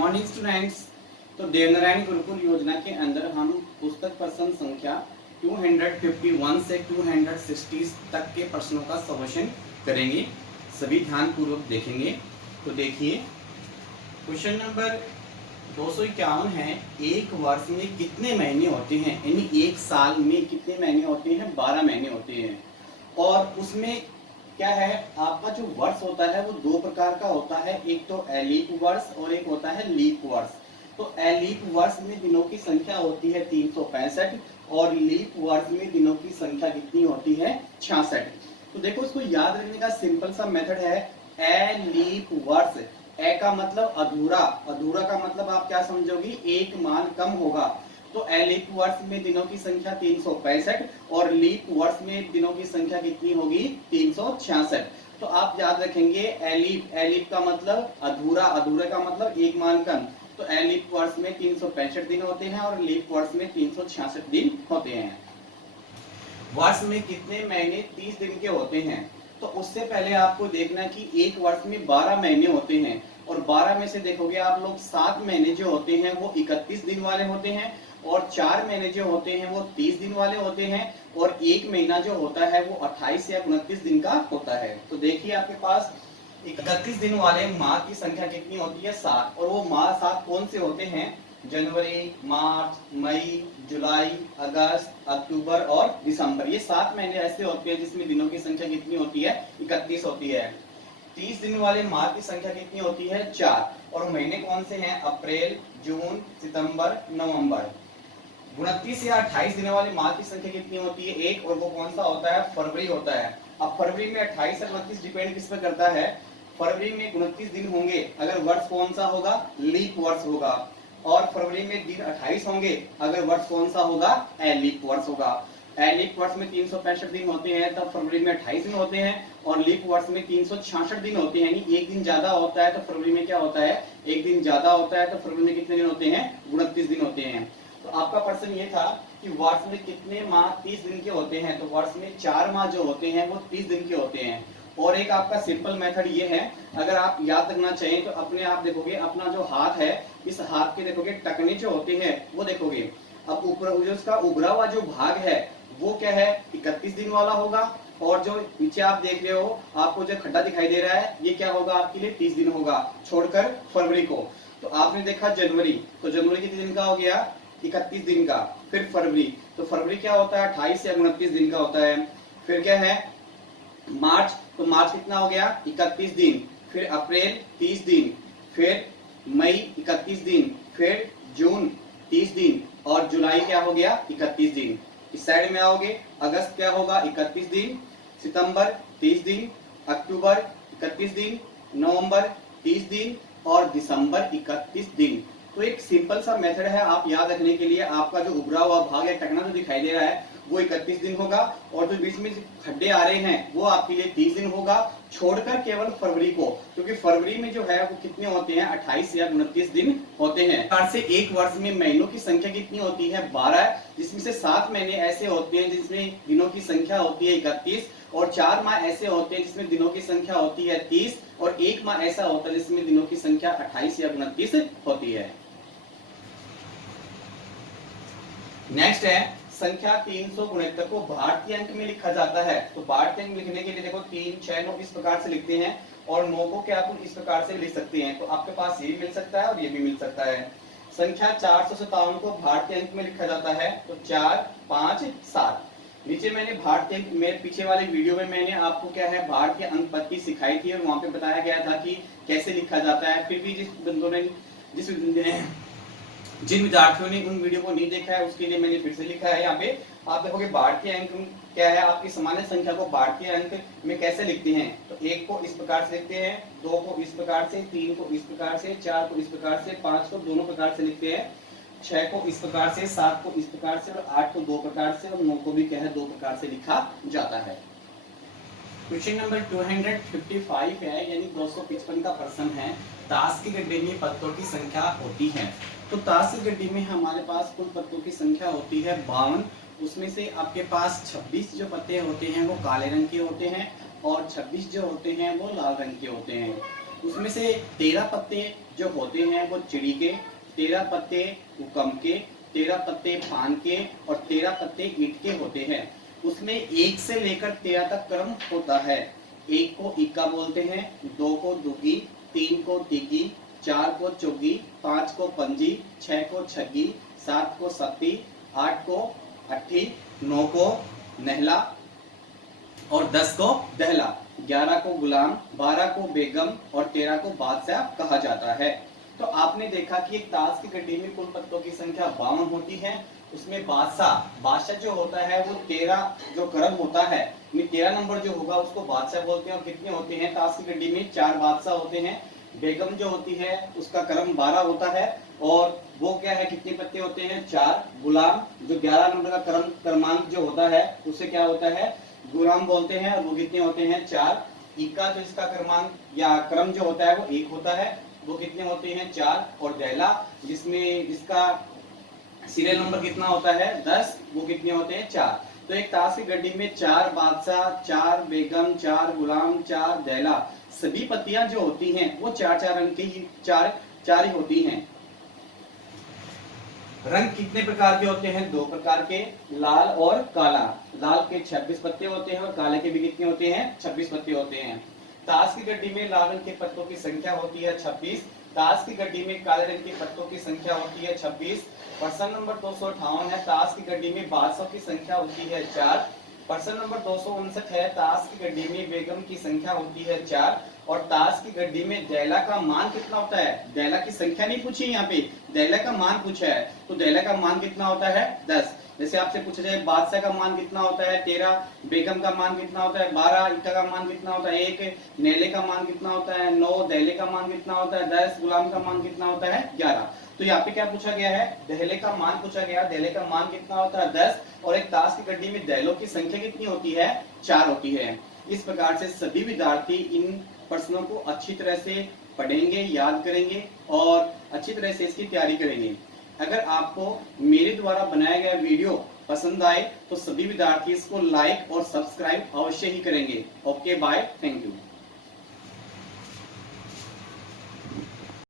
Morning students. तो देवनारायण गुरुकुल योजना के अंदर हम पुस्तक प्रश्न संख्या 251 से 260 तक के प्रश्नों का सॉल्यूशन करेंगे। सभी ध्यान पूर्वक देखेंगे। तो देखिए, क्वेश्चन नंबर 251 है, एक वर्ष में कितने महीने होते हैं, यानी एक साल में कितने महीने होते हैं, 12 महीने होते हैं। और उसमें क्या है, आपका जो वर्ष होता है वो दो प्रकार का होता है, एक तो एलीप वर्ष और एक होता है लीप वर्ष। तो एलीप वर्ष में दिनों की संख्या होती है 365 और लीप वर्ष में दिनों की संख्या कितनी होती है, 66। तो देखो, इसको याद रखने का सिंपल सा मेथड है, एलीप वर्ष। ए का मतलब अधूरा, अधूरा का मतलब आप क्या समझोगी, एक मान कम होगा। तो एलीप वर्ष में दिनों की संख्या 365 और लीप वर्ष में दिनों की संख्या कितनी होगी, 366। तो आप याद रखेंगे, एलीप, एलीप का मतलब अधूरा, अधूरा का मतलब एक मान कम। तो एलीप वर्ष में 365 दिन होते हैं और लीप वर्ष में 366 दिन होते हैं। वर्ष में कितने महीने, 30 दिन के होते हैं। तो उससे पहले आपको देखना कि एक वर्ष में 12 महीने होते हैं और 12 में से देखोगे आप लोग 7 महीने जो होते हैं वो 31 दिन वाले होते हैं और 4 महीने जो होते हैं वो 30 दिन वाले होते हैं और एक महीना जो होता है वो 28 या 29 दिन का होता है। तो देखिए, आपके पास 31 दिन वाले माह की संख्या कितनी होती है, 7। और वो माह 7 कौन से होते हैं, जनवरी, मार्च, मई, जुलाई, अगस्त, अक्टूबर और दिसंबर। ये 7 महीने ऐसे होते हैं जिसमें दिनों की संख्या कितनी होती है, 31 होती है। 30 दिन वाले माह की संख्या कितनी होती है, 4। और महीने कौन से हैं, अप्रैल, जून, सितंबर, नवंबर। 29 या 28 दिन वाले माह की संख्या कितनी होती है, 1। और वो कौन सा होता है, फरवरी होता है। अब फरवरी में 28 और 29 डिपेंड किस पर करता है, फरवरी में 29 दिन होंगे अगर वर्ष कौन सा होगा, लीप वर्ष होगा। और फरवरी में दिन 28 होंगे अगर वर्ष कौन सा होगा, एलीप वर्ष होगा। एलीप वर्ष में 365 दिन होते हैं, तब फरवरी में 28 दिन होते हैं। और लीप वर्ष में 366 दिन होते हैं, यानी एक दिन ज्यादा होता है तो फरवरी में क्या होता है, एक दिन ज्यादा होता है। तो फरवरी में कितने दिन होते हैं, 29 दिन होते हैं। तो आपका प्रश्न ये था कि वर्ष में कितने माह 30 दिन के होते हैं। तो वर्ष में 4 माह जो होते हैं वो 30 दिन के होते हैं। और एक आपका सिंपल मेथड ये है, अगर आप याद रखना चाहिए तो अपने आप देखोगे, अपना जो हाथ है, इस हाथ के देखोगे टकने जो होते हैं वो देखोगे। अब ऊपर जो उसका उभरा हुआ जो भाग है वो क्या है, 31 दिन वाला होगा। और जो नीचे आप देख रहे हो, आपको जो खड्डा दिखाई दे रहा है, ये क्या होगा, आपके लिए 30 दिन होगा, छोड़कर फरवरी को। तो आपने देखा जनवरी, तो जनवरी कितने दिन का हो गया, 31 दिन का। फिर फरवरी, तो फरवरी क्या होता है, 28 या 29 दिन का होता है। फिर क्या है, मार्च, तो मार्च कितना हो गया, 31 दिन। फिर अप्रैल 30 दिन। फिर मई 31 दिन। फिर जून 30 दिन। और जुलाई क्या हो गया, 31 दिन। इस साइड में आओगे, अगस्त क्या होगा, 31 दिन। सितंबर 30 दिन। अक्टूबर 31 दिन। नवंबर 30 दिन और दिसंबर 31 दिन। तो एक सिंपल सा मेथड है आप याद रखने के लिए। आपका जो उभरा हुआ भाग है, टकना जो दिखाई दे रहा है, वो 31 दिन होगा और जो बीच में खड्डे आ रहे हैं वो आपके लिए 30 दिन होगा, छोड़कर केवल फरवरी को, क्योंकि फरवरी में जो है वो कितने होते हैं, 28 या 29 दिन होते हैं। से एक वर्ष में महीनों की संख्या कितनी होती है, 12, जिसमें से 7 महीने ऐसे होते हैं जिसमें दिनों की संख्या होती है 31 और 4 माह ऐसे होते हैं जिसमें दिनों की संख्या होती है 30 और एक माह ऐसा होता है जिसमें दिनों की संख्या 28 या 29 होती है। नेक्स्ट है, संख्या 369 को भारतीय अंक में लिखा जाता है। तो भारतीय अंक लिखने के लिए देखो 3, 6, 9 इस प्रकार से लिखते हैं और 9 को क्या अपन इस प्रकार से लिख सकते हैं। तो आपके पास ये भी मिल सकता है और ये भी मिल सकता है। संख्या 457 को भारतीय अंक में लिखा जाता है। तो 4, 5, 7। नीचे मैंने भारतीय अंक, मेरे पीछे वाले वीडियो में मैंने आपको क्या है, भारतीय अंक पत्ती सिखाई थी और वहां पे बताया गया था कि कैसे लिखा जाता है। फिर भी जिन विद्यार्थियों ने उन वीडियो को नहीं देखा है उसके लिए मैंने फिर से लिखा है। यहाँ पे आप देखोगे भारतीय अंक क्या है, आपकी सामान्य संख्या को भारतीय अंक में कैसे लिखते हैं। तो 1 को इस प्रकार से लिखते हैं, 2 को इस प्रकार से, 3 को इस प्रकार से, 4 को इस प्रकार से, 5 को दोनों प्रकार से लिखते हैं, 6 को इस प्रकार से, 7 को इस प्रकार से और 8 को 2 प्रकार से और 9 को भी क्या है, 2 प्रकार से लिखा जाता है। क्वेश्चन नंबर 255 है, यानी 255 का प्रश्न है, ताश के गड्ढे में पत्तों की संख्या होती है। तो ताश के गड्ढे में हमारे पास कुल पत्तों की संख्या होती है 52। उसमें से आपके पास 26 जो पत्ते होते हैं वो काले रंग के होते हैं और 26 जो होते हैं वो लाल रंग के होते हैं। उसमें से 13 पत्ते जो होते हैं वो चिड़ी के, 13 पत्ते हुक्म के, 13 पत्ते पान के और 13 पत्ते ईंट के होते हैं। उसमें 1 से लेकर 13 तक क्रम होता है। 1 को इक्का बोलते हैं, 2 को दुगी, 3 को तिगी, 4 को चौगी, 5 को पंजी, 6 को छग्गी, 7 को सत्ती, 8 को अट्ठी, 9 को नहला और 10 को दहला, 11 को गुलाम, 12 को बेगम और 13 को बादशाह कहा जाता है। तो आपने देखा कि एक ताश की गड्डी में कुल पत्तों की संख्या 52 होती है। उसमें बादशाह जो होता है वो 13 जो क्रम होता है, 13 नंबर जो होगा उसको बादशाह बोलते हैं। और कितने होते हैं ताश की गड्डी में? 4 बादशाह होते हैं। बेगम जो होती है उसका क्रम 12 होता है और वो क्या है, कितने पत्ते होते हैं? 4। गुलाम जो 11 नंबर का क्रमांक जो होता है उसे क्या होता है? गुलाम बोलते हैं और वो कितने होते हैं? 4। इक्का जो इसका क्रमांक या क्रम जो होता है वो 1 होता है, वो कितने होते हैं? 4। और दहला जिसमें इसका सीरियल नंबर कितना होता है? 10, वो कितने होते हैं? 4। तो एक ताश की गड्डी में 4 बादशाह, 4 बेगम, 4 गुलाम, 4 दहला, सभी पत्तियां जो होती हैं वो 4-4 रंग की ही 4 ही होती हैं। रंग कितने प्रकार के होते हैं? 2 प्रकार के, लाल और काला। लाल के 26 पत्ते होते हैं और काले के भी कितने होते हैं? 26 पत्ते होते हैं। ताश की गड्डी में लाल रंग के पत्तों की संख्या होती है 26। ताश की गड्डी में काले रंग के पत्तों की संख्या होती है 26। प्रश्न नंबर 258 है, ताश की गड्डी में बादशाह की संख्या होती है 4। प्रश्न नंबर 259 है, ताश की गड्डी में बेगम की संख्या होती है 4। और ताश की गड्डी में दैला का मान कितना होता है? दैला की संख्या नहीं पूछी यहाँ पे, दैला का मान पूछा है। तो दैला का मान कितना होता है? 10। जैसे आपसे पूछा जाए बादशाह का मान कितना होता है? 13। बेगम का मान कितना होता है? 12। इक्का का मान कितना होता है? 1। नेले का मान कितना होता है? 9। दहले का मान कितना होता है? 10। गुलाम का मान कितना होता है? 11। तो यहाँ पे क्या पूछा गया है? दहले का मान पूछा गया। दहले का मान कितना होता है? 10। और एक ताश की गड्डी में दहलों की संख्या कितनी होती है? 4 होती है। इस प्रकार से सभी विद्यार्थी इन प्रश्नों को अच्छी तरह से पढ़ेंगे, याद करेंगे और अच्छी तरह से इसकी तैयारी करेंगे। अगर आपको मेरे द्वारा बनाया गया वीडियो पसंद आए तो सभी विद्यार्थी इसको लाइक और सब्सक्राइब अवश्य ही करेंगे। Okay, bye, thank you.